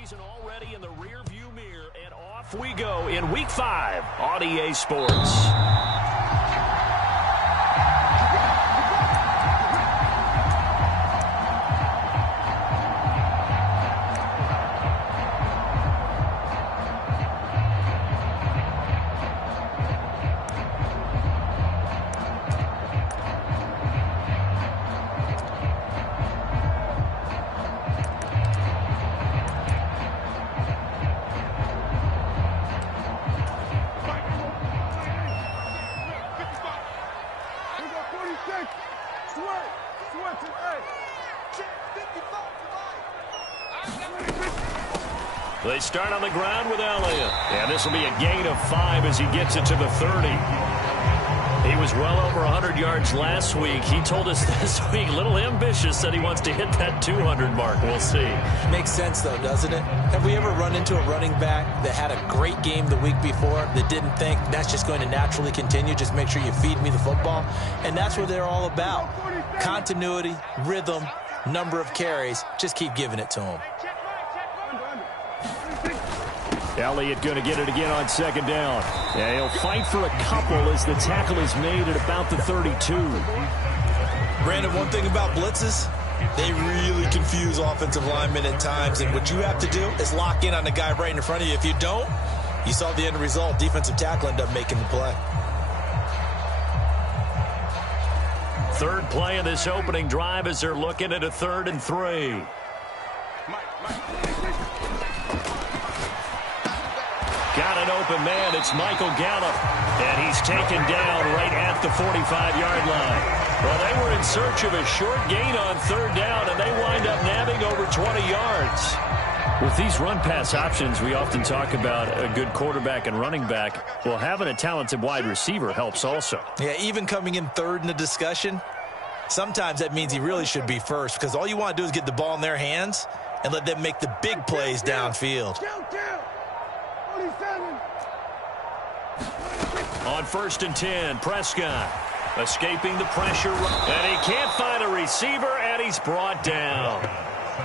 season already in the rearview mirror, and off we go in Week 5 on EA Sports. They start on the ground with Elliott. And this will be a gain of 5 as he gets it to the 30. He was well over 100 yards last week. He told us this week, a little ambitious, that he wants to hit that 200 mark. We'll see. Makes sense, though, doesn't it? Have we ever run into a running back that had a great game the week before that didn't think that's just going to naturally continue? Just make sure you feed me the football. And that's what they're all about. Continuity, rhythm, number of carries. Just keep giving it to them. Elliott going to get it again on second down. Yeah, he'll fight for a couple as the tackle is made at about the 32. Brandon, one thing about blitzes, they really confuse offensive linemen at times. And what you have to do is lock in on the guy right in front of you. If you don't, you saw the end result. Defensive tackle ended up making the play. Third play of this opening drive as they're looking at a 3rd and 3. Got an open man. It's Michael Gallup. And he's taken down right at the 45-yard line. Well, they were in search of a short gain on 3rd down, and they wind up nabbing over 20 yards. With these run-pass options, we often talk about a good quarterback and running back. Well, having a talented wide receiver helps also. Yeah, even coming in 3rd in the discussion, sometimes that means he really should be first, because all you want to do is get the ball in their hands and let them make the big plays downfield. On 1st and 10, Prescott escaping the pressure. And he can't find a receiver, and he's brought down.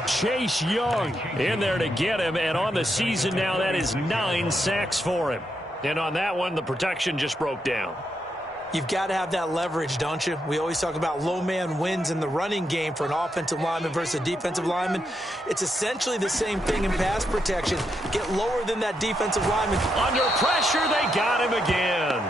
Chase Young in there to get him, and on the season now, that is 9 sacks for him. And on that one, the protection just broke down. You've got to have that leverage, don't you? We always talk about low man wins in the running game for an offensive lineman versus a defensive lineman. It's essentially the same thing in pass protection. Get lower than that defensive lineman. Under pressure, they got him again.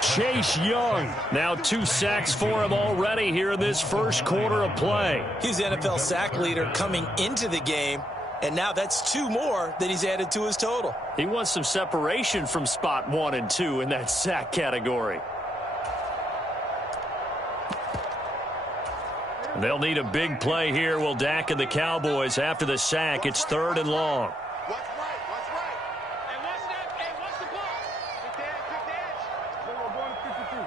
Chase Young, now 2 sacks for him already here in this first quarter of play. He's the NFL sack leader coming into the game, and now that's 2 more that he's added to his total. He wants some separation from spot 1 and 2 in that sack category. They'll need a big play here. Will Dak and the Cowboys after the sack. It's 3rd and long. What's right? What's right? Hey, what's that? Hey, what's the ball? Took the edge. We're going to 52.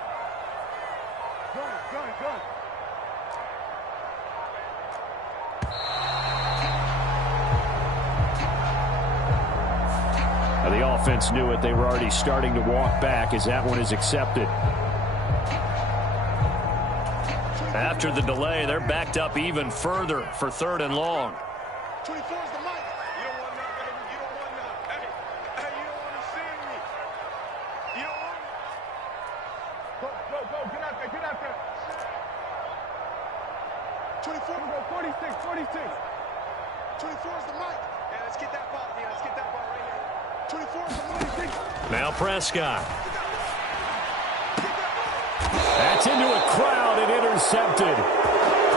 Now the offense knew it. They were already starting to walk back as that one is accepted. After the delay, they're backed up even further for 3rd and long. 24 is the mic. You don't want none, baby. You don't want none. Hey, you don't want to see me. You don't want Go. Get out there. 24. Go 46. 24 is the mic. Yeah, let's get that ball. Yeah, let's get that ball right here. 24 is the mic. Now Prescott. That's into a crowd and intercepted.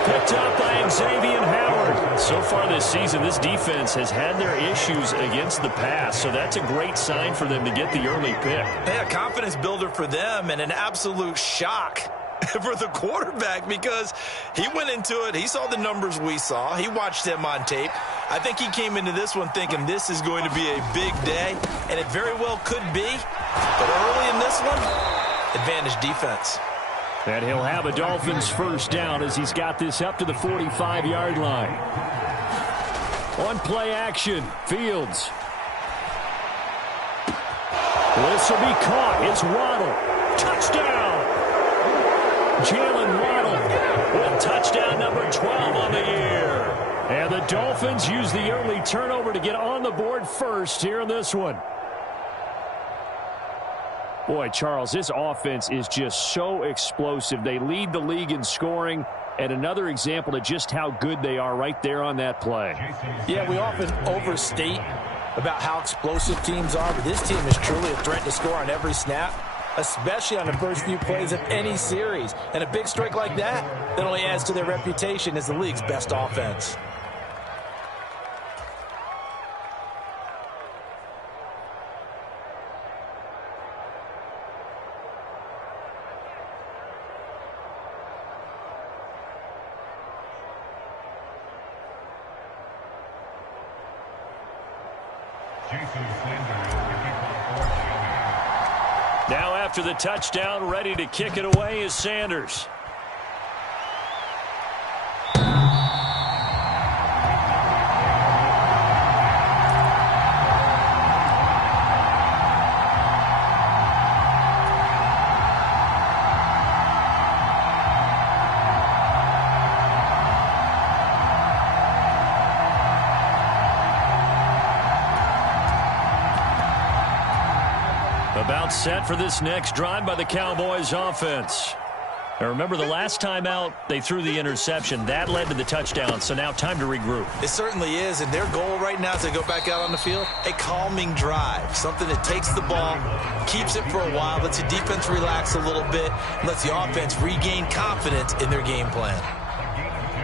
Picked up by Xavier Howard. So far this season, this defense has had their issues against the pass, so that's a great sign for them to get the early pick. Yeah, confidence builder for them and an absolute shock for the quarterback because he went into it. He saw the numbers we saw. He watched them on tape. I think he came into this one thinking this is going to be a big day, and it very well could be. But early in this one, advantage defense. And he'll have a Dolphins first down as he's got this up to the 45-yard line. On play action, Fields. This will be caught. It's Waddle. Touchdown! Jalen Waddle with touchdown number 12 on the year. And the Dolphins use the early turnover to get on the board first here in this one. Boy, Charles, this offense is just so explosive. They lead the league in scoring, and another example of just how good they are right there on that play. Yeah, we often overstate about how explosive teams are, but this team is truly a threat to score on every snap, especially on the first few plays of any series. And a big strike like that only adds to their reputation as the league's best offense. Now after the touchdown, ready to kick it away is Sanders. About set for this next drive by the Cowboys offense. Now remember, the last time out, they threw the interception. That led to the touchdown, so now time to regroup. It certainly is, and their goal right now as they go back out on the field, a calming drive, something that takes the ball, keeps it for a while, lets the defense relax a little bit, and lets the offense regain confidence in their game plan.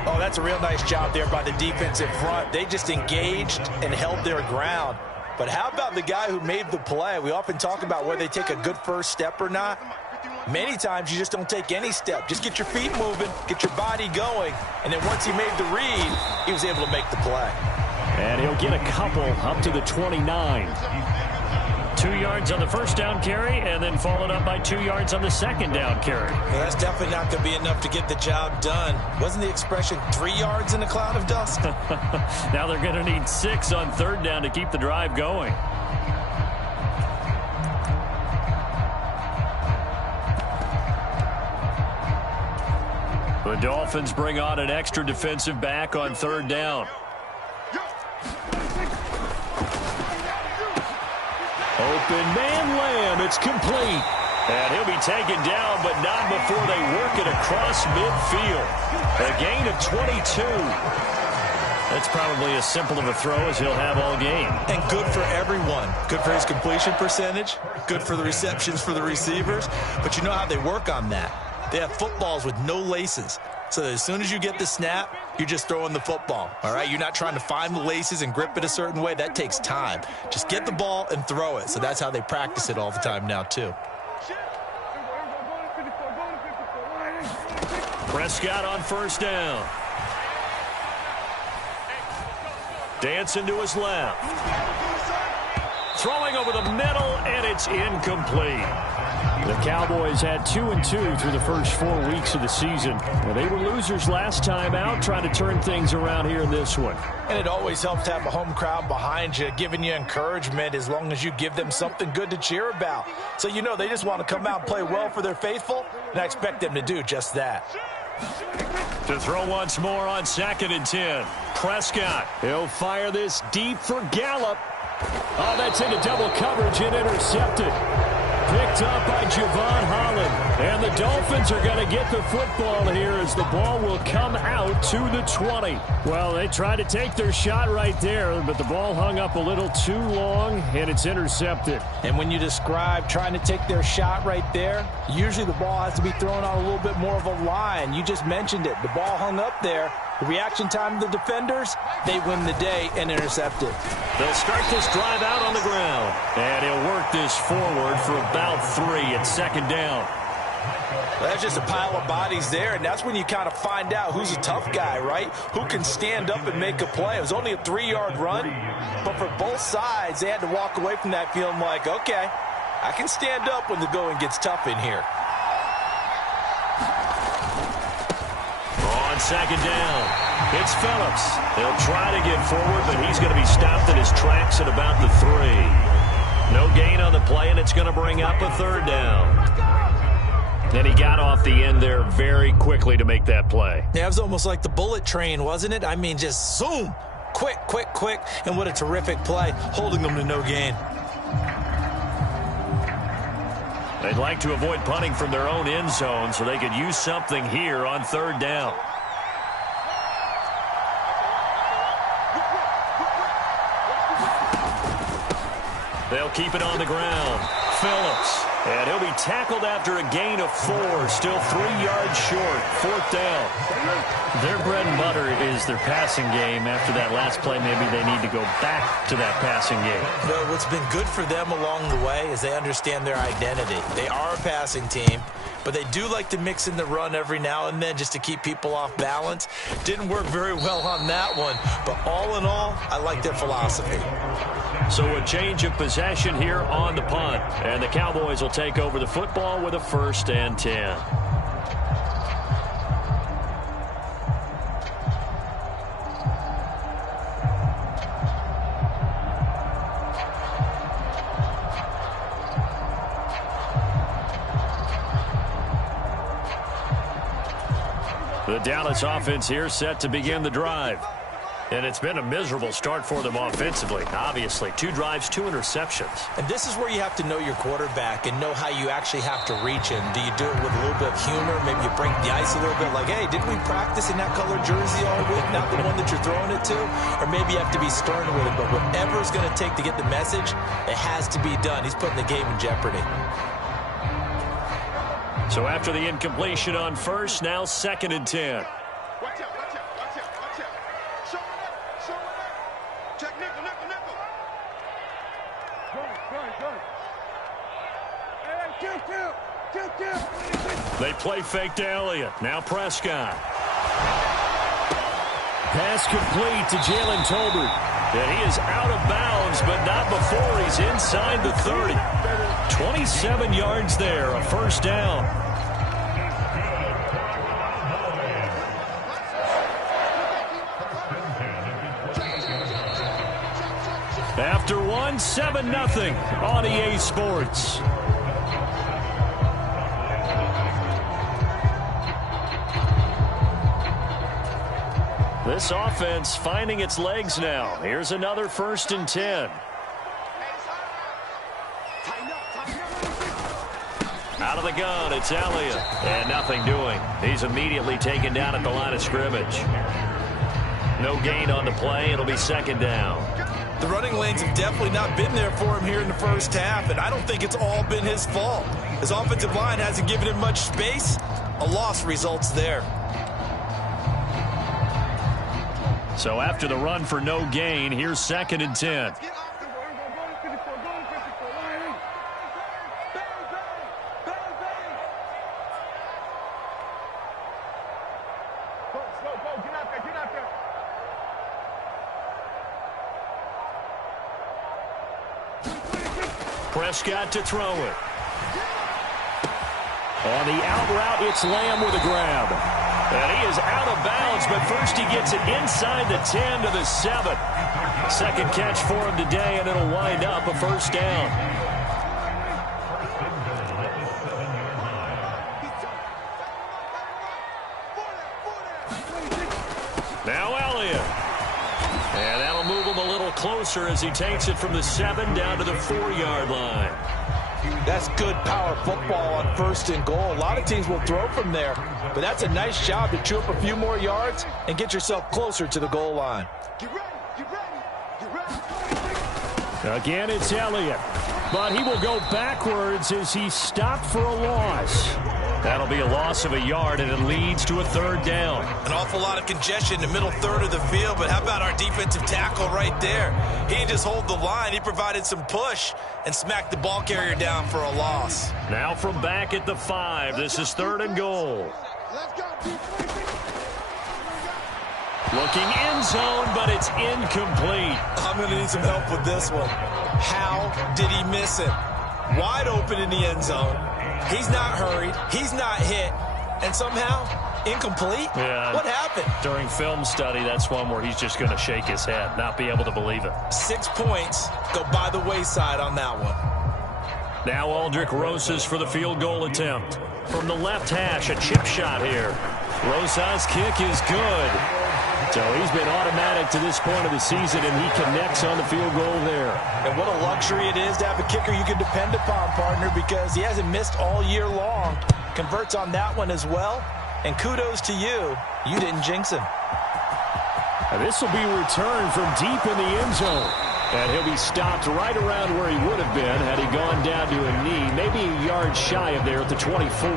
Oh, that's a real nice job there by the defensive front. They just engaged and held their ground. But how about the guy who made the play? We often talk about whether they take a good first step or not. Many times you just don't take any step. Just get your feet moving, get your body going, and then once he made the read, he was able to make the play. And he'll get a couple up to the 29. 2 yards on the first down carry, and then followed up by 2 yards on the second down carry. Well, that's definitely not going to be enough to get the job done. Wasn't the expression 3 yards in a cloud of dust? Now they're going to need 6 on third down to keep the drive going. The Dolphins bring on an extra defensive back on third down. Open man Lamb, it's complete. And he'll be taken down, but not before they work it across midfield. A gain of 22. That's probably as simple of a throw as he'll have all game. And good for everyone. Good for his completion percentage. Good for the receptions for the receivers. But you know how they work on that. They have footballs with no laces. So that as soon as you get the snap, you're just throwing the football, all right? You're not trying to find the laces and grip it a certain way. That takes time. Just get the ball and throw it. So that's how they practice it all the time now, too. Prescott on first down. Dancing to his left. Throwing over the middle, and it's incomplete. The Cowboys had 2-2 through the first 4 weeks of the season. Well, they were losers last time out, trying to turn things around here in this one. And it always helps to have a home crowd behind you, giving you encouragement as long as you give them something good to cheer about. So you know they just want to come out and play well for their faithful, and I expect them to do just that. To throw once more on 2nd and 10. Prescott, he'll fire this deep for Gallup. Oh, that's into double coverage and intercepted. Picked up by Javon Holland. And the Dolphins are going to get the football here as the ball will come out to the 20. Well, they tried to take their shot right there, but the ball hung up a little too long, and it's intercepted. And when you describe trying to take their shot right there, usually the ball has to be thrown on a little bit more of a line. You just mentioned it. The ball hung up there. The reaction time of the defenders, they win the day and intercept it. They'll start this drive out on the ground. And he'll work this forward for about 3 at 2nd down. That's just a pile of bodies there, and that's when you kind of find out who's a tough guy, right? Who can stand up and make a play. It was only a 3-yard run, but for both sides, they had to walk away from that feeling like, okay, I can stand up when the going gets tough in here. On 2nd down, it's Phillips. He'll try to get forward, but he's going to be stopped in his tracks at about the 3. No gain on the play, and it's going to bring up a 3rd down. And he got off the end there very quickly to make that play. Yeah, it was almost like the bullet train, wasn't it? I mean, just zoom. Quick, quick, quick. And what a terrific play, holding them to no gain. They'd like to avoid punting from their own end zone so they could use something here on third down. They'll keep it on the ground. Phillips. And he'll be tackled after a gain of 4. Still 3 yards short. Fourth down. Their bread and butter is their passing game. After that last play, maybe they need to go back to that passing game. Well, what's been good for them along the way is they understand their identity. They are a passing team, but they do like to mix in the run every now and then just to keep people off balance. Didn't work very well on that one, but all in all, I like their philosophy. So a change of possession here on the punt. And the Cowboys will take over the football with a 1st and 10. The Dallas offense here set to begin the drive. And it's been a miserable start for them offensively. Obviously, 2 drives, 2 interceptions. And this is where you have to know your quarterback and know how you actually have to reach him. Do you do it with a little bit of humor? Maybe you break the ice a little bit like, hey, didn't we practice in that color jersey all week, not the one that you're throwing it to? Or maybe you have to be stern with it. But whatever it's going to take to get the message, it has to be done. He's putting the game in jeopardy. So after the incompletion on 1st, now 2nd and 10. Watch out, watch out, watch out, watch out. Show it up, show it up. Check nickel, nickel, nickel. Go. Hey, They play fake to Elliott. Now Prescott. Pass complete to Jalen Tolbert. And he is out of bounds, but not before he's inside the 30. 27 yards there, a 1st down. After 1, 7-0 on EA Sports. This offense finding its legs now. Here's another 1st and 10. Out of the gun, it's Elliott. And nothing doing. He's immediately taken down at the line of scrimmage. No gain on the play. It'll be 2nd down. The running lanes have definitely not been there for him here in the first half, and I don't think it's all been his fault. His offensive line hasn't given him much space. A loss results there. So after the run for no gain, here's 2nd and 10. Prescott to throw it. On the out route, it's Lamb with a grab. And he is out of bounds, but first he gets it inside the 10 to the 7. Second catch for him today, and it'll wind up a 1st down. Now Elliott. And that'll move him a little closer as he takes it from the 7 down to the 4-yard line. That's good power football on 1st and goal. A lot of teams will throw from there, but that's a nice job to chew up a few more yards and get yourself closer to the goal line. Get ready, get ready, get ready. Again, it's Elliott, but he will go backwards as he stopped for a loss. That'll be a loss of a yard, and it leads to a 3rd down. An awful lot of congestion in the middle third of the field, but how about our defensive tackle right there? He didn't just hold the line. He provided some push and smacked the ball carrier down for a loss. Now from back at the 5, this is 3rd and goal. Let's go. Looking end zone, but it's incomplete. I'm going to need some help with this one. How did he miss it? Wide open in the end zone. He's not hurried. He's not hit. And somehow, incomplete? Yeah. What happened? During film study, that's one where he's just going to shake his head, not be able to believe it. 6 points go by the wayside on that one. Now Aldrick Rosas for the field goal attempt. From the left hash, a chip shot here. Rosas' kick is good. So he's been automatic to this point of the season, and he connects on the field goal there. And what a luxury it is to have a kicker you can depend upon, partner, because he hasn't missed all year long. Converts on that one as well. And kudos to you. You didn't jinx him. This will be returned from deep in the end zone. And he'll be stopped right around where he would have been had he gone down to a knee, maybe a yard shy of there at the 24.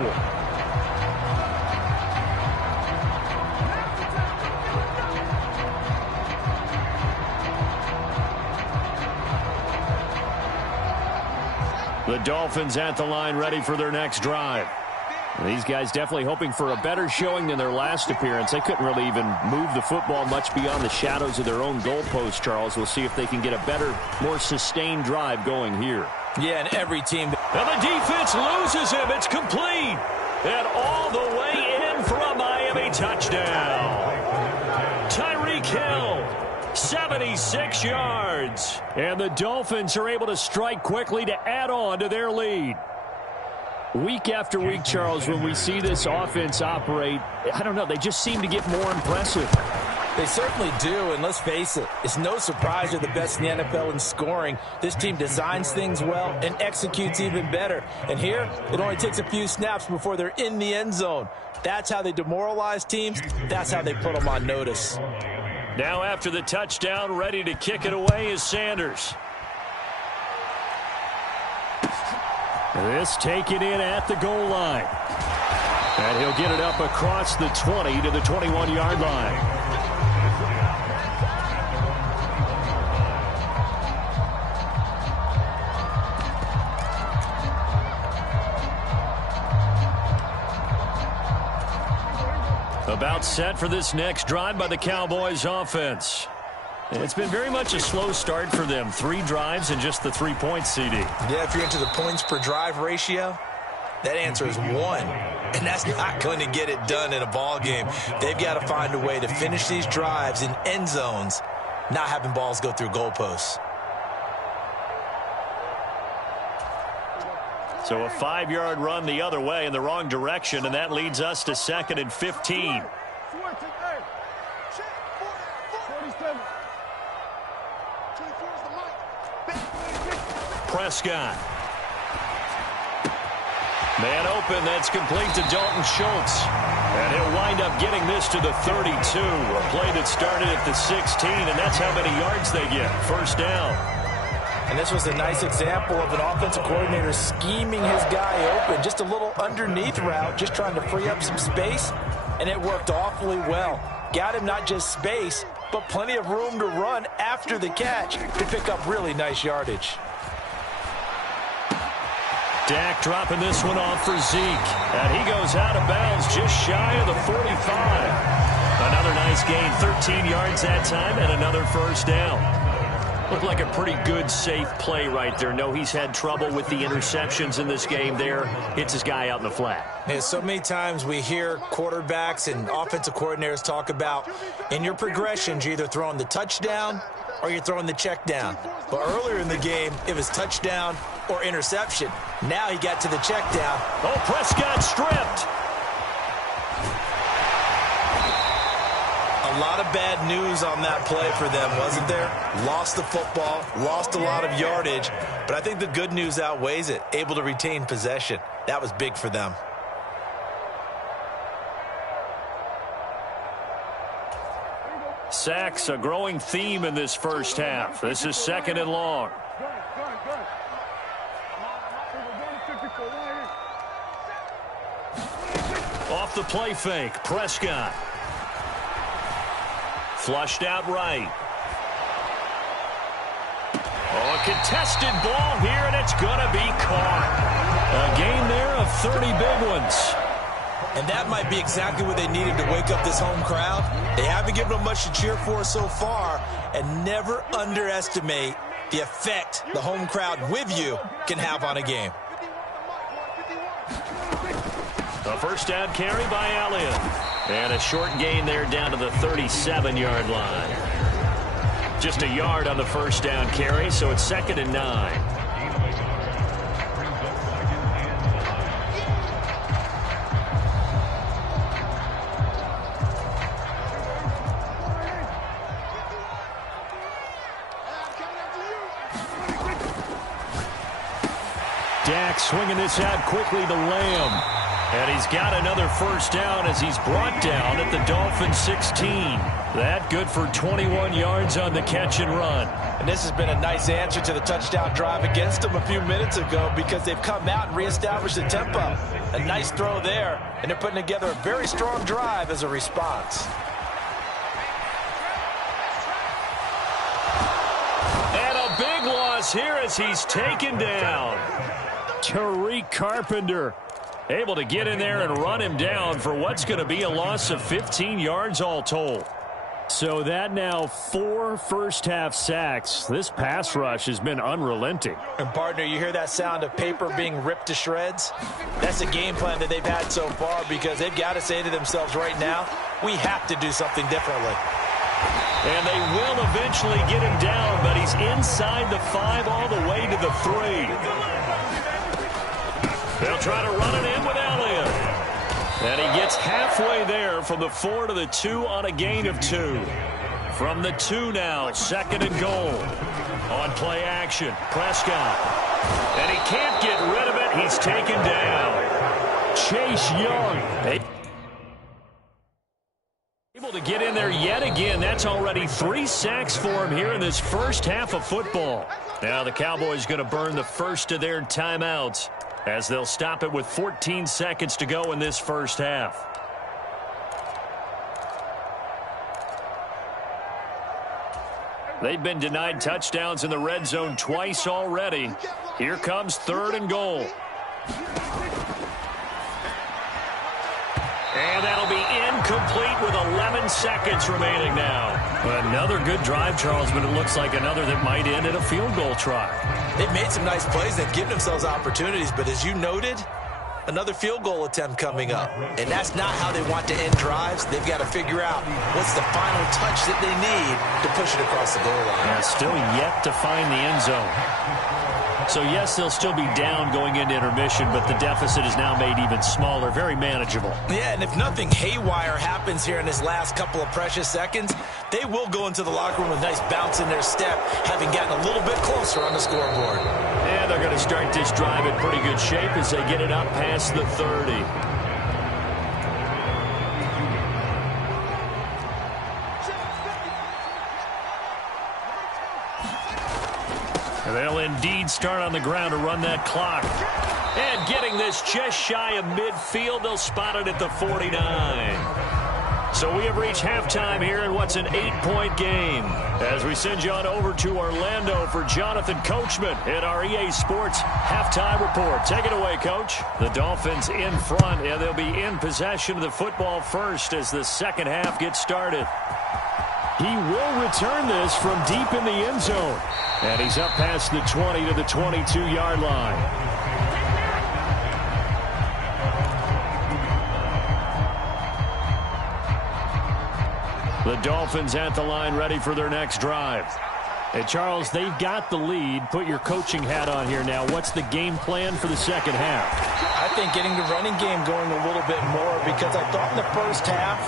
The Dolphins at the line, ready for their next drive. These guys definitely hoping for a better showing than their last appearance. They couldn't really even move the football much beyond the shadows of their own goalpost, Charles. We'll see if they can get a better, more sustained drive going here. Yeah, and every team. And the defense loses him. It's complete. And all the way in for a Miami touchdown. Tyreek Hill, 76 yards. And the Dolphins are able to strike quickly to add on to their lead. Week after week, Charles, when we see this offense operate, I don't know, they just seem to get more impressive. They certainly do, and let's face it, it's no surprise they're the best in the NFL in scoring. This team designs things well and executes even better. And here, it only takes a few snaps before they're in the end zone. That's how they demoralize teams. That's how they put them on notice. Now after the touchdown, ready to kick it away is Sanders. This taken in at the goal line. And he'll get it up across the 20 to the 21-yard line. About set for this next drive by the Cowboys offense. It's been very much a slow start for them. 3 drives and just the 3 points, CD. Yeah, if you're into the points per drive ratio, that answer is 1. And that's not going to get it done in a ball game. They've got to find a way to finish these drives in end zones, not having balls go through goalposts. So a 5-yard run the other way in the wrong direction, and that leads us to 2nd and 15. Prescott. Man open, that's complete to Dalton Schultz. And he'll wind up getting this to the 32. A play that started at the 16, and that's how many yards they get. First down. And this was a nice example of an offensive coordinator scheming his guy open. Just a little underneath route, just trying to free up some space, and it worked awfully well. Got him not just space, but plenty of room to run after the catch to pick up really nice yardage. Dak dropping this one off for Zeke. And he goes out of bounds just shy of the 45. Another nice gain, 13 yards that time, and another first down. Looked like a pretty good, safe play right there. No, he's had trouble with the interceptions in this game there. Hits his guy out in the flat. Yeah, so many times we hear quarterbacks and offensive coordinators talk about in your progressions, you're either throwing the touchdown or you're throwing the check down. But earlier in the game, it was touchdown or interception. Now he got to the check down. Oh, Prescott stripped. A lot of bad news on that play for them, wasn't there? Lost the football, lost a lot of yardage, but I think the good news outweighs it. Able to retain possession. That was big for them. Sacks, a growing theme in this first half. This is 2nd and long. Off the play fake, Prescott. Flushed out right. Oh, a contested ball here, and it's going to be caught. A gain there of 30 big ones. And that might be exactly what they needed to wake up this home crowd. They haven't given them much to cheer for so far, and never underestimate the effect the home crowd with you can have on a game. A first down carry by Elliott. And a short gain there down to the 37-yard line. Just a yard on the first down carry, so it's 2nd and 9. Dak swinging this out quickly to Lamb. And he's got another first down as he's brought down at the Dolphins 16. That good for 21 yards on the catch and run. And this has been a nice answer to the touchdown drive against them a few minutes ago because they've come out and reestablished the tempo. A nice throw there, and they're putting together a very strong drive as a response. And a big loss here as he's taken down. Tariq Carpenter able to get in there and run him down for what's going to be a loss of 15 yards all told. So that now 4 first-half sacks. This pass rush has been unrelenting. And, partner, you hear that sound of paper being ripped to shreds? That's a game plan that they've had so far because they've got to say to themselves right now, we have to do something differently. And they will eventually get him down, but he's inside the 5 all the way to the 3. They'll try to run it in with Elliott. And he gets halfway there from the 4 to the 2 on a gain of 2. From the 2 now, 2nd and goal. On play action, Prescott. And he can't get rid of it. He's taken down. Chase Young. Able to get in there yet again. That's already 3 sacks for him here in this first half of football. Now the Cowboys going to burn the first of their timeouts as they'll stop it with 14 seconds to go in this first half. They've been denied touchdowns in the red zone twice already. Here comes 3rd and goal. And that'll be incomplete with 11 seconds remaining now. Another good drive, Charles, but it looks like another that might end in a field goal try. They've made some nice plays. They've given themselves opportunities, but as you noted, another field goal attempt coming up. And that's not how they want to end drives. They've got to figure out what's the final touch that they need to push it across the goal line. Yeah, still yet to find the end zone. So, yes, they'll still be down going into intermission, but the deficit is now made even smaller, very manageable. Yeah, and if nothing haywire happens here in this last couple of precious seconds, they will go into the locker room with a nice bounce in their step, having gotten a little bit closer on the scoreboard. And they're going to start this drive in pretty good shape as they get it up past the 30. They'll indeed start on the ground to run that clock. And getting this just shy of midfield, they'll spot it at the 49. So we have reached halftime here in what's an 8-point game. As we send you on over to Orlando for Jonathan Coachman in our EA Sports Halftime Report. Take it away, Coach. The Dolphins in front, and they'll be in possession of the football first as the second half gets started. He will return this from deep in the end zone. And he's up past the 20 to the 22-yard line. The Dolphins at the line ready for their next drive. Hey, Charles, they've got the lead. Put your coaching hat on here now. What's the game plan for the second half? I think getting the running game going a little bit more because I thought in the first half,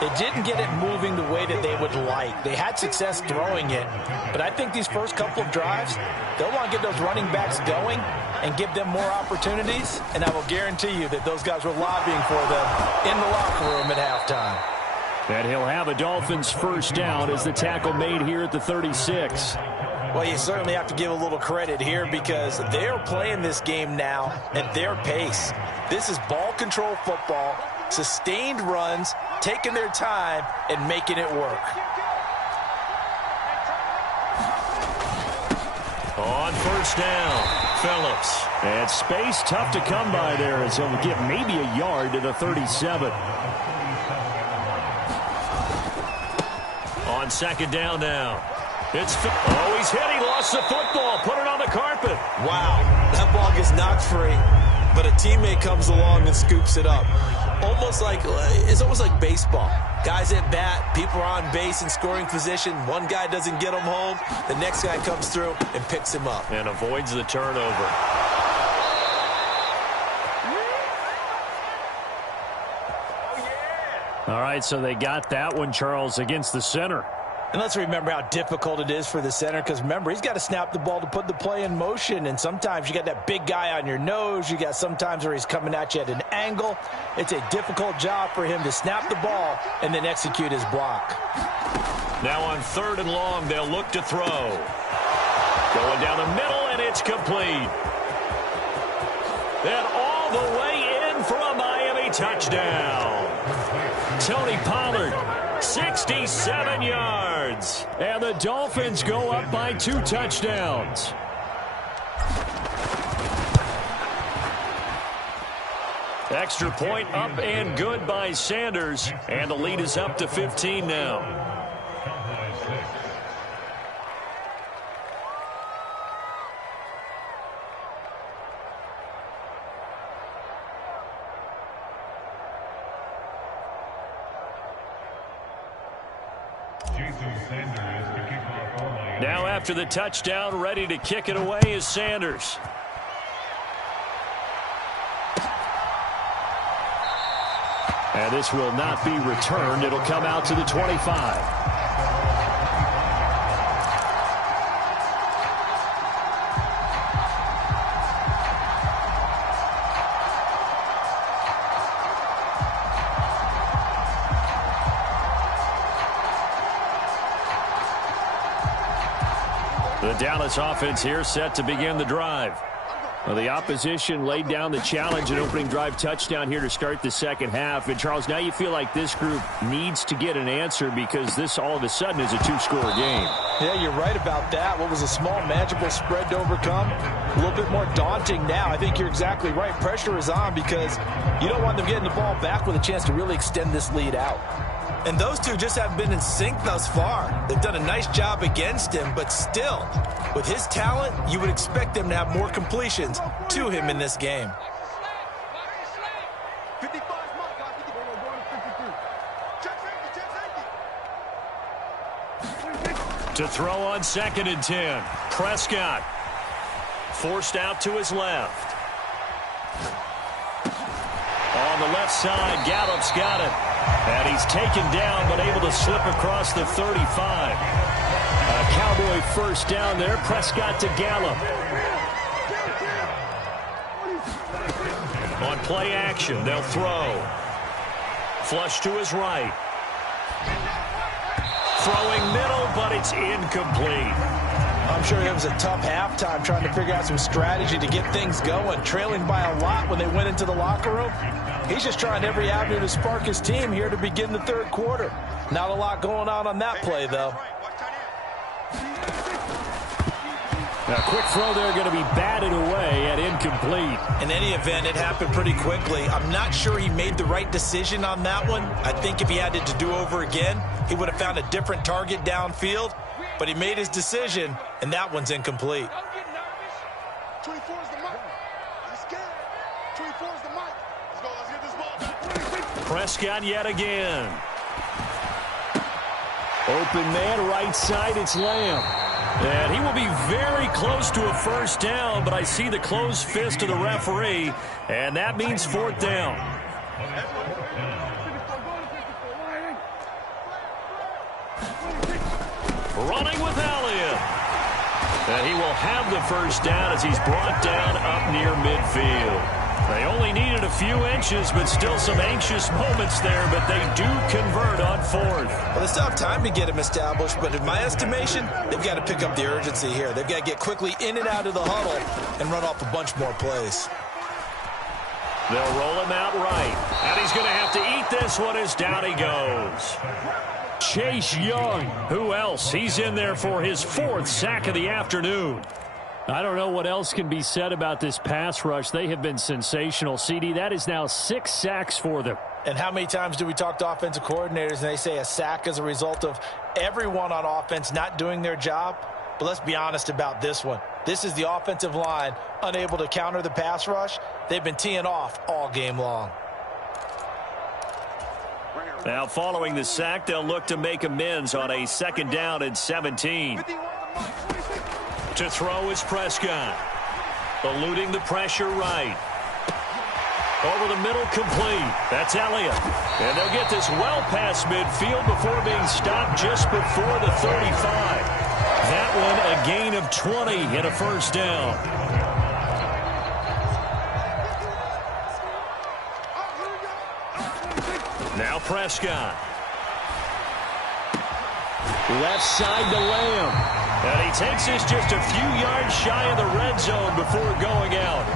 they didn't get it moving the way that they would like. They had success throwing it, but I think these first couple of drives, they'll want to get those running backs going and give them more opportunities, and I will guarantee you that those guys were lobbying for them in the locker room at halftime. And he'll have a Dolphins first down as the tackle made here at the 36. Well, you certainly have to give a little credit here because they're playing this game now at their pace. This is ball control football, sustained runs, taking their time and making it work. On first down, Phillips. And space tough to come by there as he'll get maybe a yard to the 37. On second down now. It's he's hit. He lost the football. Put it on the carpet. Wow, that ball gets knocked free, but a teammate comes along and scoops it up. It's almost like baseball. Guys at bat, people are on base in scoring position. One guy doesn't get him home. The next guy comes through and picks him up. And avoids the turnover. All right, so they got that one, Charles, against the center. And let's remember how difficult it is for the center, because remember, he's got to snap the ball to put the play in motion, and sometimes you got that big guy on your nose. You got sometimes where he's coming at you at an angle. It's a difficult job for him to snap the ball and then execute his block. Now on 3rd and long, they'll look to throw. Going down the middle, and it's complete. And all the way in for a Miami touchdown. Tony Pollard, 67 yards. And the Dolphins go up by 2 touchdowns. Extra point up and good by Sanders. And the lead is up to 15 now. Now after the touchdown, ready to kick it away is Sanders. And this will not be returned. It'll come out to the 25. The Dallas offense here set to begin the drive. Well, the opposition laid down the challenge and opening drive touchdown here to start the second half. And, Charles, now you feel like this group needs to get an answer because this all of a sudden is a 2-score game. Yeah, you're right about that. What was a small, manageable spread to overcome, a little bit more daunting now. I think you're exactly right. Pressure is on because you don't want them getting the ball back with a chance to really extend this lead out. And those two just haven't been in sync thus far. They've done a nice job against him, but still, with his talent, you would expect them to have more completions to him in this game. 55 To throw on 2nd and 10. Prescott forced out to his left. On the left side, Gallup's got it. And he's taken down, but able to slip across the 35. A Cowboy first down there. Prescott to Gallup. On play action, they'll throw. Flush to his right. Throwing middle, but it's incomplete. I'm sure it was a tough halftime trying to figure out some strategy to get things going. Trailing by a lot when they went into the locker room. He's just trying every avenue to spark his team here to begin the 3rd quarter. Not a lot going on that play, though. A quick throw there going to be batted away at incomplete. In any event, it happened pretty quickly. I'm not sure he made the right decision on that one. I think if he had it to do over again, he would have found a different target downfield. But he made his decision, and that one's incomplete. 24 is the mic. He's scared. 24 is the mic. Let's go. Let's get this ball back. Prescott yet again. Open man, right side, it's Lamb. And he will be very close to a first down, but I see the closed fist of the referee, and that means 4th down. Running with Elliott. And he will have the first down as he's brought down up near midfield. They only needed a few inches, but still some anxious moments there, but they do convert on 4th. Well, they still have time to get him established, but in my estimation, they've got to pick up the urgency here. They've got to get quickly in and out of the huddle and run off a bunch more plays. They'll roll him out right, and he's going to have to eat this one as down he goes. Chase Young, who else? He's in there for his 4th sack of the afternoon. I don't know what else can be said about this pass rush. They have been sensational. CD, that is now 6 sacks for them. And how many times do we talk to offensive coordinators and they say a sack is a result of everyone on offense not doing their job? But let's be honest about this one. This is the offensive line unable to counter the pass rush. They've been teeing off all game long. Now following the sack, they'll look to make amends on a 2nd down and 17. To throw is Prescott. Eluding the pressure right. Over the middle, complete. That's Elliott. And they'll get this well past midfield before being stopped just before the 35. That one a gain of 20 and a first down. Now Prescott. Left side to Lamb. And he takes this just a few yards shy of the red zone before going out.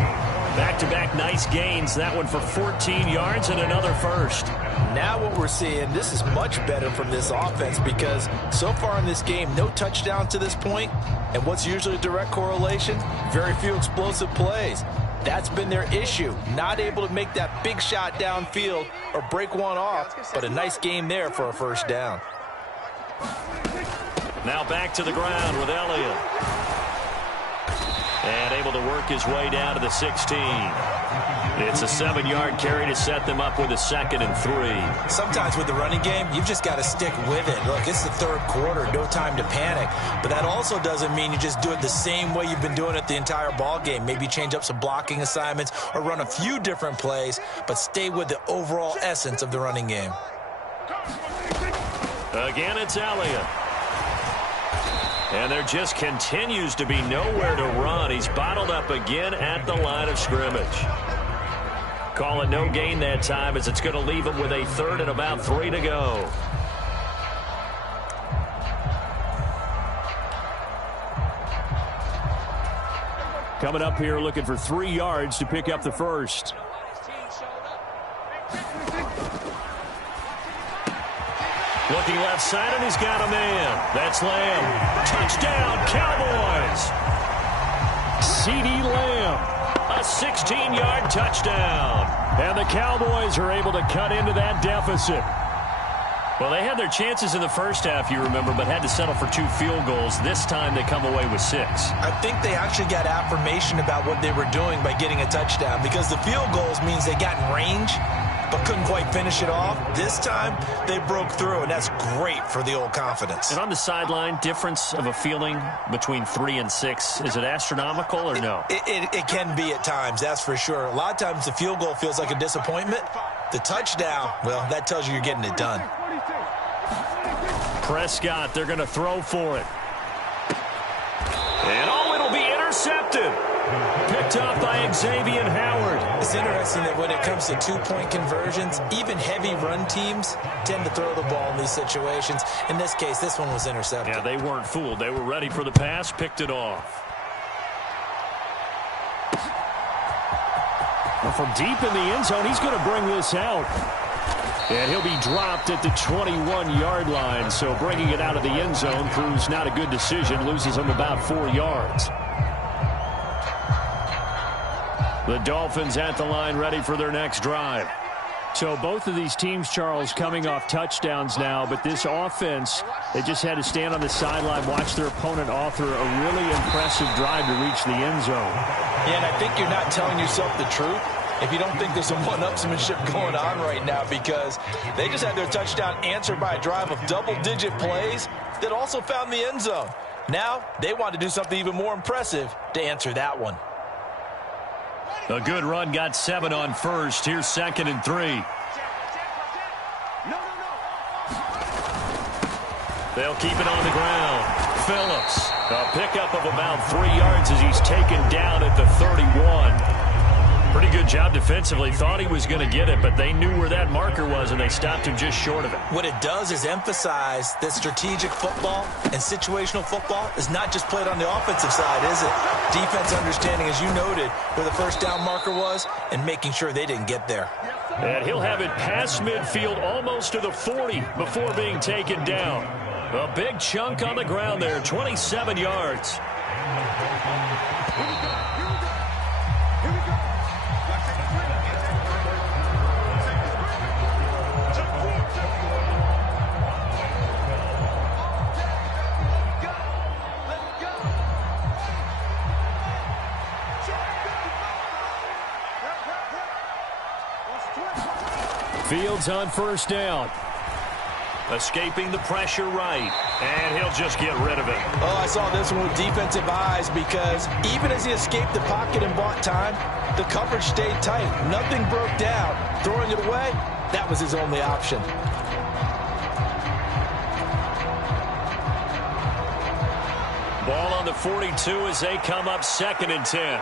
Back-to-back nice gains. That one for 14 yards and another first. Now what we're seeing, this is much better from this offense because so far in this game, no touchdown to this point. And what's usually a direct correlation? Very few explosive plays. That's been their issue. Not able to make that big shot downfield or break one off, but a nice game there for a first down. Now back to the ground with Elliott. And able to work his way down to the 16. It's a 7-yard carry to set them up with a 2nd and 3. Sometimes with the running game, you've just got to stick with it. Look, it's the third quarter, no time to panic. But that also doesn't mean you just do it the same way you've been doing it the entire ball game. Maybe change up some blocking assignments or run a few different plays, but stay with the overall essence of the running game. Again, it's Elliott. And there just continues to be nowhere to run. He's bottled up again at the line of scrimmage. Call it no gain that time as it's going to leave him with a 3rd and about 3 to go. Coming up here looking for 3 yards to pick up the first. Looking left side, and he's got a man. That's Lamb. Touchdown, Cowboys! CeeDee Lamb, a 16-yard touchdown. And the Cowboys are able to cut into that deficit. Well, they had their chances in the first half, you remember, but had to settle for 2 field goals. This time they come away with 6. I think they actually got affirmation about what they were doing by getting a touchdown because the field goals means they got in range but couldn't quite finish it off. This time, they broke through, and that's great for the old confidence. And on the sideline, difference of a feeling between 3 and 6, is it astronomical or no? It can be at times, that's for sure. A lot of times the field goal feels like a disappointment. The touchdown, well, that tells you you're getting it done. Prescott, they're going to throw for it. And it'll be intercepted. Picked up by Xavier Howard. It's interesting that when it comes to 2-point conversions, even heavy run teams tend to throw the ball in these situations. In this case, this one was intercepted. Yeah, they weren't fooled. They were ready for the pass, picked it off. Well, from deep in the end zone, he's going to bring this out. And he'll be dropped at the 21-yard line. So bringing it out of the end zone proves not a good decision. Loses him about 4 yards. The Dolphins at the line ready for their next drive. So both of these teams, Charles, coming off touchdowns now, but this offense, they just had to stand on the sideline, watch their opponent author a really impressive drive to reach the end zone. Yeah, and I think you're not telling yourself the truth if you don't think there's some one-upsmanship going on right now because they just had their touchdown answered by a drive of double-digit plays that also found the end zone. Now they want to do something even more impressive to answer that one. A good run, got 7 on first. Here's 2nd and 3. They'll keep it on the ground. Phillips, a pickup of about 3 yards as he's taken down at the 31. Pretty good job defensively. Thought he was going to get it, but they knew where that marker was, and they stopped him just short of it. What it does is emphasize that strategic football and situational football is not just played on the offensive side, is it? Defense understanding, as you noted, where the first down marker was and making sure they didn't get there. And he'll have it past midfield almost to the 40 before being taken down. A big chunk on the ground there, 27 yards. Fields on first down. Escaping the pressure right. And he'll just get rid of it. Oh, I saw this one with defensive eyes because even as he escaped the pocket and bought time, the coverage stayed tight. Nothing broke down. Throwing it away, that was his only option. Ball on the 42 as they come up 2nd and 10.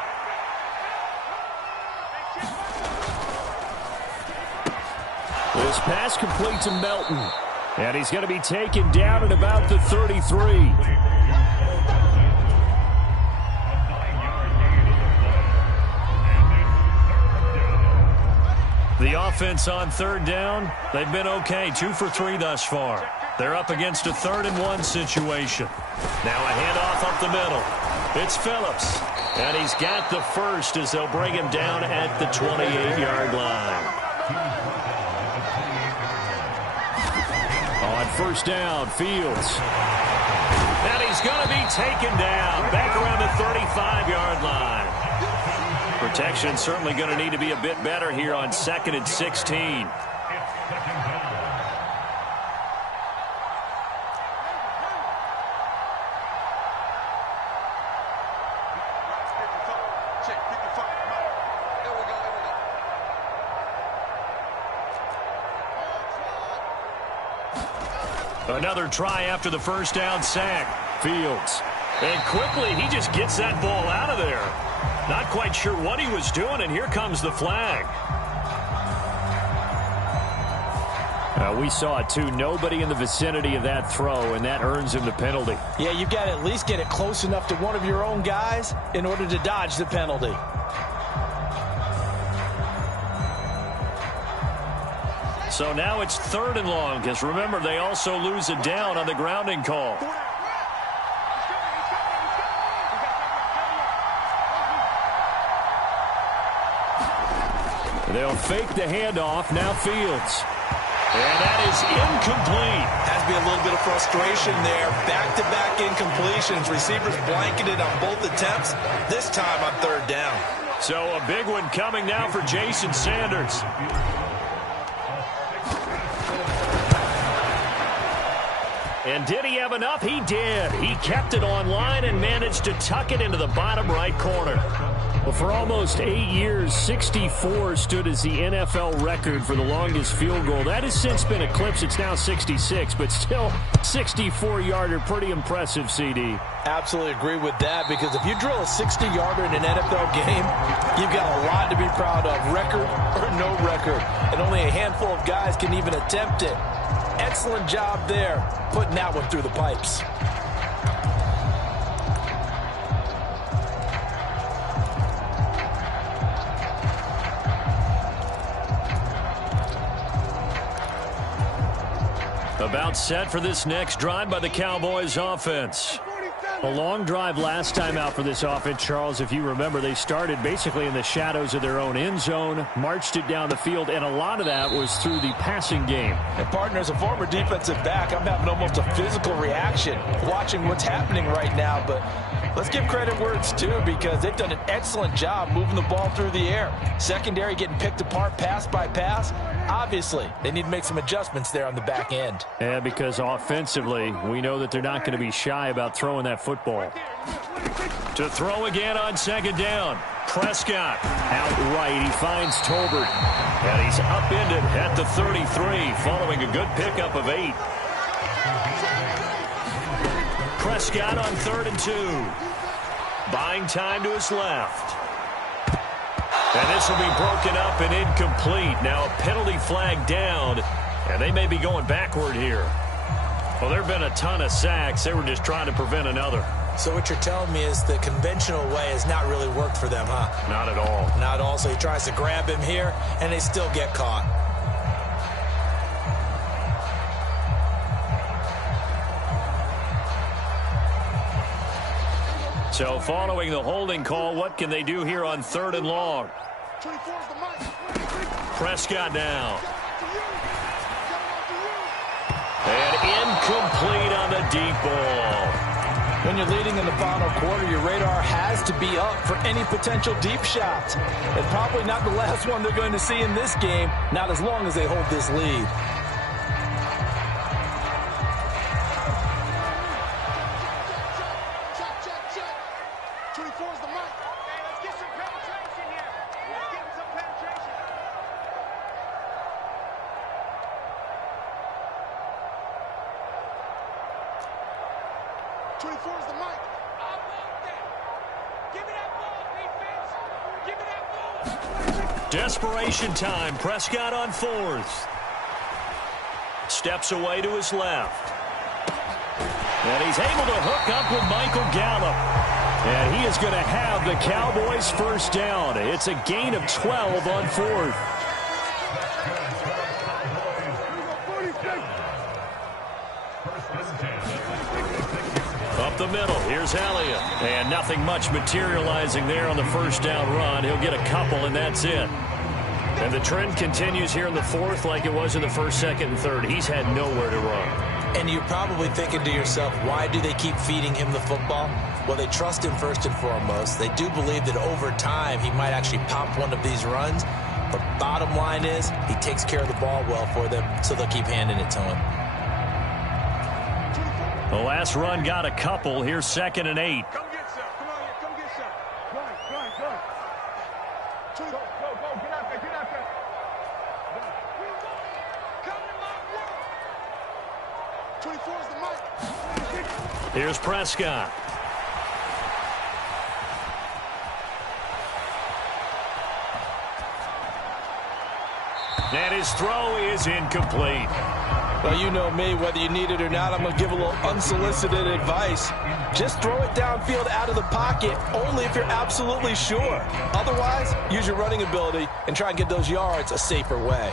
This pass complete to Melton. And he's going to be taken down at about the 33. The offense on 3rd down, they've been okay. 2 for 3 thus far. They're up against a 3rd and 1 situation. Now a handoff up the middle. It's Phillips. And he's got the first as they'll bring him down at the 28-yard line. On 1st down, Fields. And he's going to be taken down back around the 35-yard line. Protection certainly going to need to be a bit better here on 2nd and 16. Another try after the 1st down sack. Fields. And quickly, he just gets that ball out of there. Not quite sure what he was doing, and here comes the flag. We saw it, too. Nobody in the vicinity of that throw, and that earns him the penalty. Yeah, you've got to at least get it close enough to one of your own guys in order to dodge the penalty. So now it's 3rd and long, because remember, they also lose a down on the grounding call. They'll fake the handoff. Now Fields. And that is incomplete. Has to be a little bit of frustration there. Back-to-back incompletions. Receivers blanketed on both attempts, this time on 3rd down. So a big one coming now for Jason Sanders. And did he have enough? He did. He kept it online and managed to tuck it into the bottom right corner. Well, for almost 8 years, 64 stood as the NFL record for the longest field goal. That has since been eclipsed. It's now 66, but still 64-yarder. Pretty impressive, CD. Absolutely agree with that, because if you drill a 60-yarder in an NFL game, you've got a lot to be proud of, record or no record. And only a handful of guys can even attempt it. Excellent job there, putting that one through the pipes. About set for this next drive by the Cowboys offense. A long drive last time out for this offense, Charles. If you remember, they started basically in the shadows of their own end zone, marched it down the field, and a lot of that was through the passing game. And partner, as a former defensive back, I'm having almost a physical reaction watching what's happening right now. But let's give credit where it's due, because they've done an excellent job moving the ball through the air. Secondary getting picked apart pass by pass. Obviously, they need to make some adjustments there on the back end. Yeah, because offensively, we know that they're not going to be shy about throwing that football. To throw again on 2nd down. Prescott out right. He finds Tolbert. And he's upended at the 33 following a good pickup of 8. Prescott on 3rd and 2. Buying time to his left. And this will be broken up and incomplete. Now a penalty flag down, and they may be going backward here. Well, there have been a ton of sacks. They were just trying to prevent another. So what you're telling me is the conventional way has not really worked for them, huh? Not at all. Not at all. So he tries to grab him here, and they still get caught. So following the holding call, what can they do here on 3rd and long? Prescott now. And incomplete on the deep ball. When you're leading in the final quarter, your radar has to be up for any potential deep shots. And probably not the last one they're going to see in this game, not as long as they hold this lead. mic. Hey, let's get some penetration here. Let's get some penetration. 24 is the mic. I want that. Give me that ball, defense. Give me that ball. Desperation time. Prescott on fourth. Steps away to his left. And he's able to hook up with Michael Gallup. And he is going to have the Cowboys first down. It's a gain of 12 on fourth. Up the middle, here's Elliott. And nothing much materializing there on the first down run. He'll get a couple, and that's it. And the trend continues here in the fourth like it was in the first, second, and third. He's had nowhere to run. And you're probably thinking to yourself, why do they keep feeding him the football? Well, they trust him first and foremost. They do believe that over time he might actually pop one of these runs. But bottom line is he takes care of the ball well for them, so they'll keep handing it to him. The last run got a couple. Here's 2nd and 8. Come get some. Come on here. Come get some. Go. Get out there. Come to my world. 24 is the mic. Here's Prescott. And his throw is incomplete. Well, you know me, whether you need it or not, I'm going to give a little unsolicited advice. Just throw it downfield out of the pocket, only if you're absolutely sure. Otherwise, use your running ability and try and get those yards a safer way.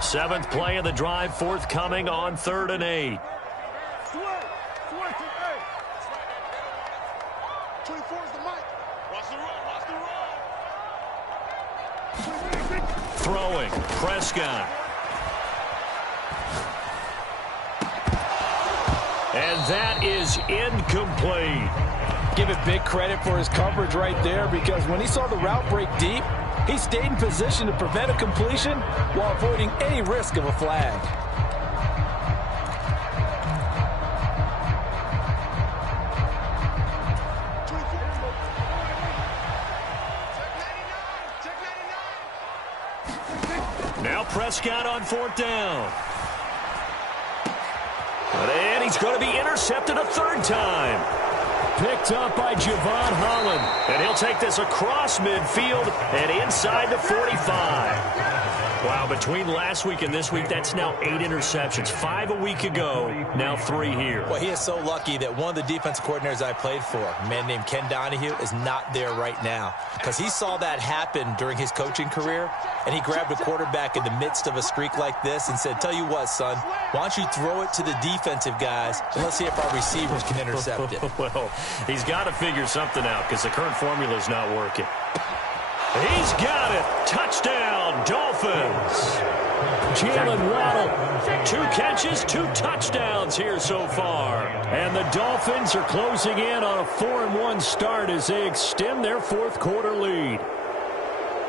7th play of the drive, forthcoming on 3rd and 8. 24 is the mic. Watch the run. Throwing, Prescott. And that is incomplete. Give it big credit for his coverage right there, because when he saw the route break deep, he stayed in position to prevent a completion while avoiding any risk of a flag. Now Prescott on 4th down. And he's going to be intercepted a 3rd time. Picked up by Javon Holland. And he'll take this across midfield and inside the 45. Wow, between last week and this week, that's now 8 interceptions. 5 a week ago, now 3 here. Well, he is so lucky that one of the defensive coordinators I played for, a man named Ken Donahue, is not there right now, because he saw that happen during his coaching career, and he grabbed a quarterback in the midst of a streak like this and said, tell you what, son, why don't you throw it to the defensive guys, and let's see if our receivers can intercept it. Well, he's got to figure something out, because the current formula is not working. He's got it. Touchdown, Dolphins. Jalen Waddle, 2 catches, 2 touchdowns here so far. And the Dolphins are closing in on a 4-1 start as they extend their 4th quarter lead.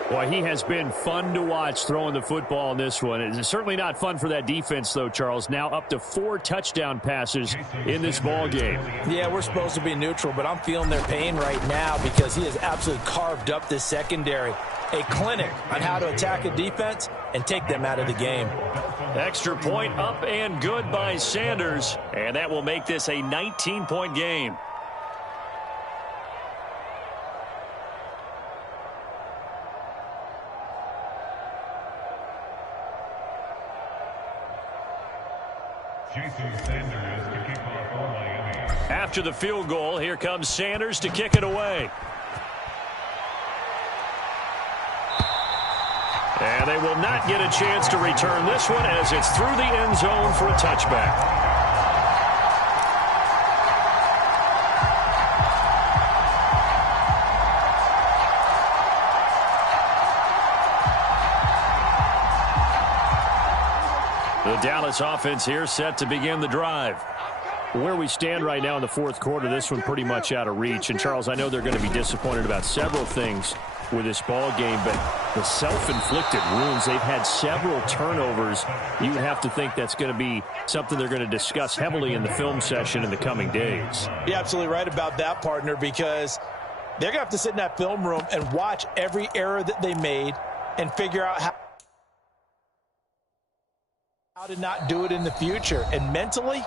Boy, he has been fun to watch throwing the football in this one. It's certainly not fun for that defense, though, Charles. Now up to 4 touchdown passes in this ball game. Yeah, we're supposed to be neutral, but I'm feeling their pain right now because he has absolutely carved up this secondary. A clinic on how to attack a defense and take them out of the game. Extra point up and good by Sanders, and that will make this a 19-point game. After the field goal, here comes Sanders to kick it away. And they will not get a chance to return this one as it's through the end zone for a touchback. The Dallas offense here set to begin the drive. Where we stand right now in the 4th quarter, this one pretty much out of reach. And, Charles, I know they're going to be disappointed about several things with this ball game, but the self-inflicted wounds, they've had several turnovers. You would have to think that's going to be something they're going to discuss heavily in the film session in the coming days. You're absolutely right about that, partner, because they're going to have to sit in that film room and watch every error that they made and figure out how to not do it in the future. And mentally,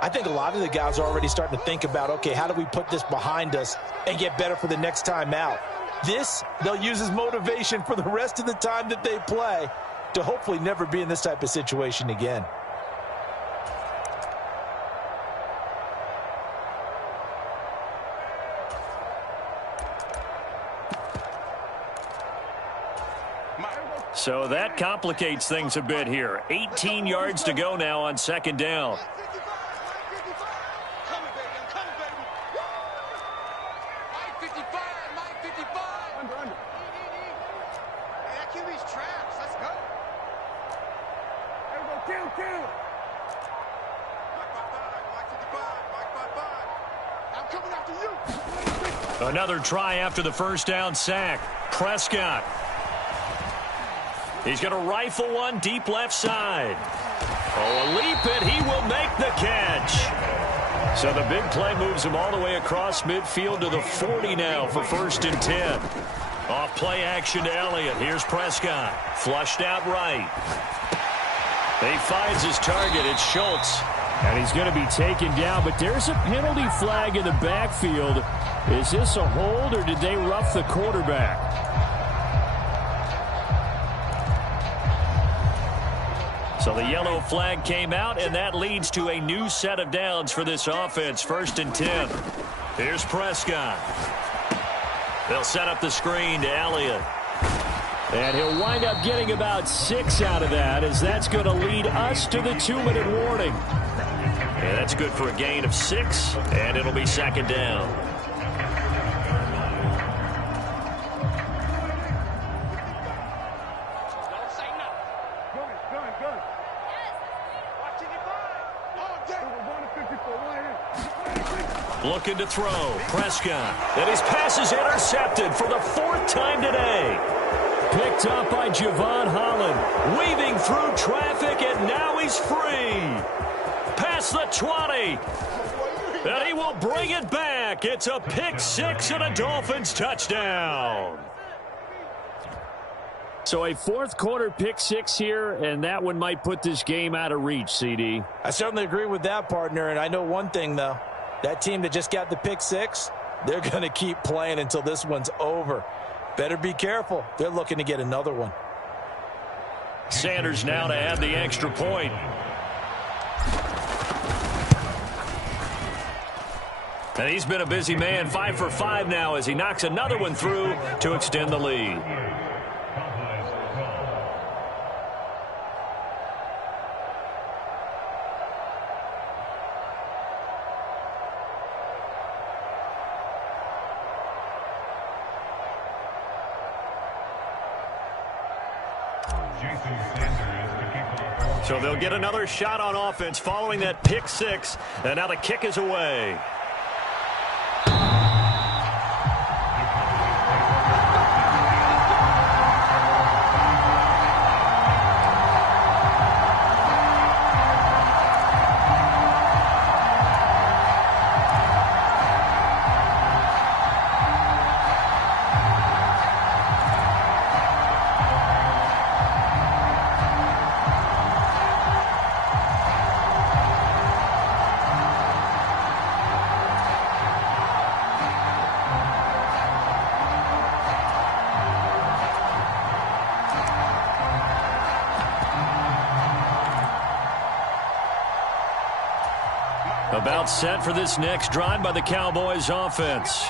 I think a lot of the guys are already starting to think about, okay, how do we put this behind us and get better for the next time out? This, they'll use as motivation for the rest of the time that they play to hopefully never be in this type of situation again. So that complicates things a bit here. 18 yards to go now on second down. Another try after the first down sack. Prescott. He's going to rifle one deep left side. Oh, a leap, and he will make the catch. So the big play moves him all the way across midfield to the 40 now for 1st and 10. Off play action to Elliott. Here's Prescott. Flushed out right. He finds his target. It's Schultz. And he's going to be taken down, but there's a penalty flag in the backfield. Is this a hold, or did they rough the quarterback? So the yellow flag came out, and that leads to a new set of downs for this offense. 1st and 10. Here's Prescott. They'll set up the screen to Elliott. And he'll wind up getting about 6 out of that, as that's going to lead us to the 2-minute warning. And that's good for a gain of 6, and it'll be 2nd down. Looking to throw. Prescott. And his pass is intercepted for the 4th time today. Picked up by Javon Holland. Weaving through traffic, and now he's free. Past the 20. And he will bring it back. It's a pick 6 and a Dolphins touchdown. So a 4th quarter pick 6 here, and that one might put this game out of reach, CD. I certainly agree with that, partner, and I know one thing, though. That team that just got the pick 6, they're going to keep playing until this one's over. Better be careful. They're looking to get another one. Sanders now to add the extra point. And he's been a busy man, 5 for 5 now as he knocks another one through to extend the lead. So they'll get another shot on offense following that pick 6, and now the kick is away. About set for this next drive by the Cowboys offense.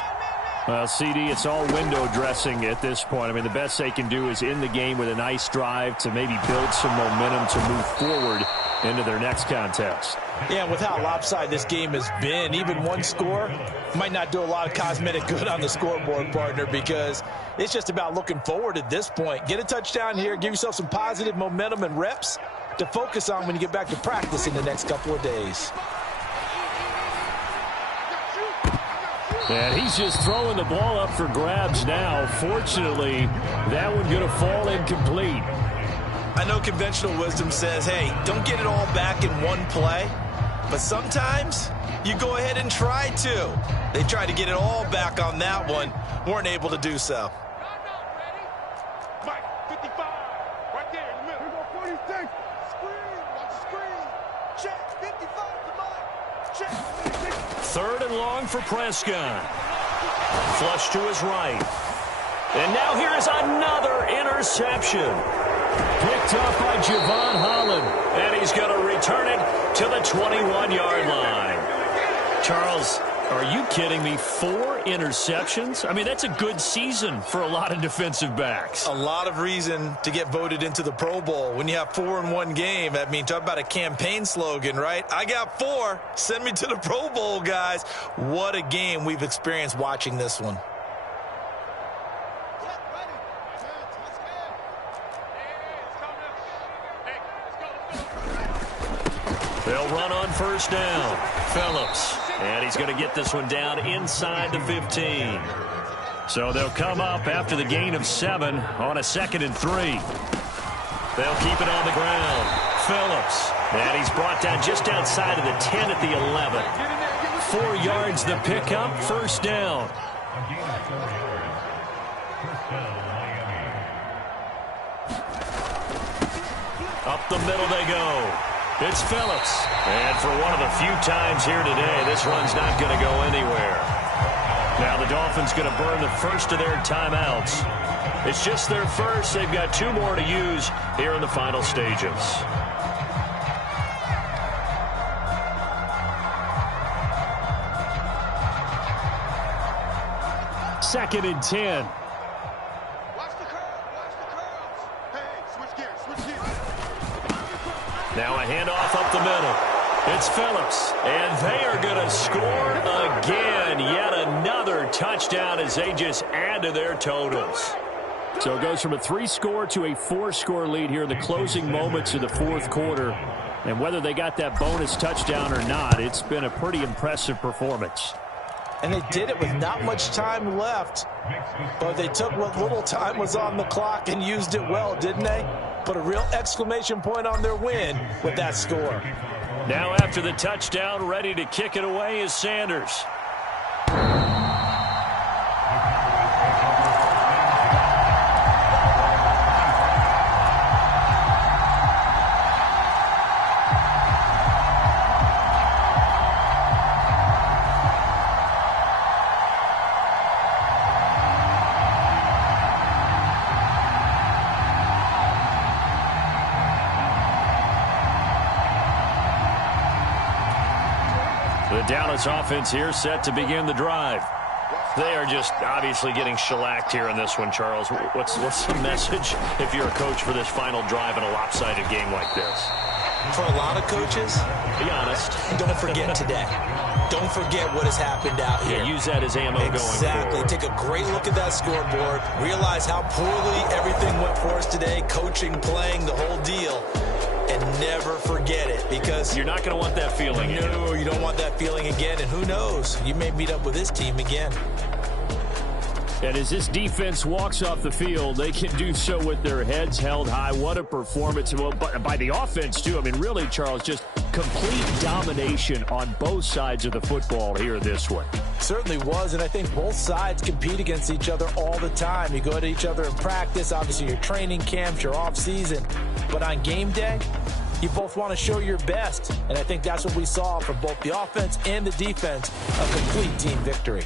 Well, CD, it's all window dressing at this point. I mean, the best they can do is in the game with a nice drive to maybe build some momentum to move forward into their next contest. Yeah, with how lopsided this game has been, even one score might not do a lot of cosmetic good on the scoreboard, partner, because it's just about looking forward at this point. Get a touchdown here, give yourself some positive momentum and reps to focus on when you get back to practice in the next couple of days. And he's just throwing the ball up for grabs now. Fortunately, that one going to fall incomplete. I know conventional wisdom says, hey, don't get it all back in one play. But sometimes you go ahead and try to. They tried to get it all back on that one. Weren't able to do so. Mike, 55. Right there in the middle. Here we go, 46. Screen. Watch the screen. Check. 55 to Mike. Check. 3rd and long for Prescott. Flush to his right. And now here is another interception. Picked up by Javon Holland. And he's going to return it to the 21-yard line. Charles, are you kidding me? 4 interceptions? I mean, that's a good season for a lot of defensive backs. A lot of reason to get voted into the Pro Bowl. When you have 4 in one game, I mean, talk about a campaign slogan, right? I got 4. Send me to the Pro Bowl, guys. What a game we've experienced watching this one. They'll run on 1st down. Phillips. And he's going to get this one down inside the 15. So they'll come up after the gain of 7 on a 2nd and 3. They'll keep it on the ground. Phillips. And he's brought down just outside of the 10 at the 11. 4 yards the pickup. 1st down. Up the middle they go. It's Phillips. And for one of the few times here today, this run's not going to go anywhere. Now the Dolphins going to burn the first of their timeouts. It's just their first. They've got 2 more to use here in the final stages. Second and 10. Watch the curls. Watch the curls. Hey, switch gears. Switch gears. Now a handoff up the middle. It's Phillips. And they are going to score again. Yet another touchdown as they just add to their totals. So it goes from a 3-score to a 4-score lead here in the closing moments of the 4th quarter. And whether they got that bonus touchdown or not, it's been a pretty impressive performance. And they did it with not much time left. But they took what little time was on the clock and used it well, didn't they? Put a real exclamation point on their win with that score. Now after the touchdown, ready to kick it away is Sanders. The Dallas offense here set to begin the drive. They are just obviously getting shellacked here in this one, Charles. What's the message if you're a coach for this final drive in a lopsided game like this? For a lot of coaches, be honest. Don't forget today. Don't forget what has happened out here. Yeah, use that as ammo going forward. Exactly. Take a great look at that scoreboard. Realize how poorly everything went for us today. Coaching, playing, the whole deal. And never forget it, because you're not going to want that feeling again. No, you don't want that feeling again. And who knows? You may meet up with this team again. And as this defense walks off the field, they can do so with their heads held high. What a performance. Well, by the offense, too. I mean, really, Charles, just complete domination on both sides of the football here this one. Certainly was, and I think both sides compete against each other all the time. You go at each other in practice, obviously your training camps, your off-season. But on game day, you both want to show your best. And I think that's what we saw from both the offense and the defense, a complete team victory.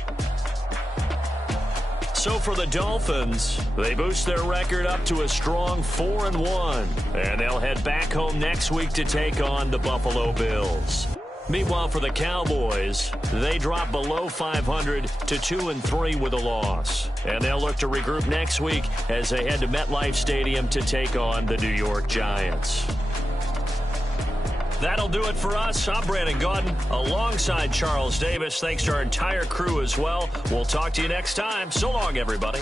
So for the Dolphins, they boost their record up to a strong 4-1. And they'll head back home next week to take on the Buffalo Bills. Meanwhile, for the Cowboys, they drop below 500 to 2-3 with a loss. And they'll look to regroup next week as they head to MetLife Stadium to take on the New York Giants. That'll do it for us. I'm Brandon Gaudin alongside Charles Davis. Thanks to our entire crew as well. We'll talk to you next time. So long, everybody.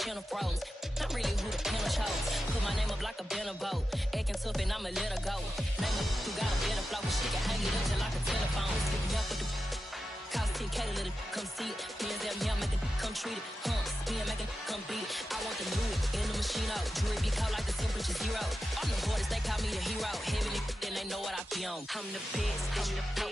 channel froze. I'm really who the panel chose. Put my name up like a banner boat. Acting tough and I'ma let her go. Name her who got a better flow. She can hang it up till like a telephone. Stick me up with the call TK to let it come see it. Me and them here make it come treat it. Me and make it come beat it. I want the new in the machine out. Jewelry be cold like the temperature 0. I'm the hardest, they call me the hero. Heavy and they know what I be on. I'm the best, I'm the best.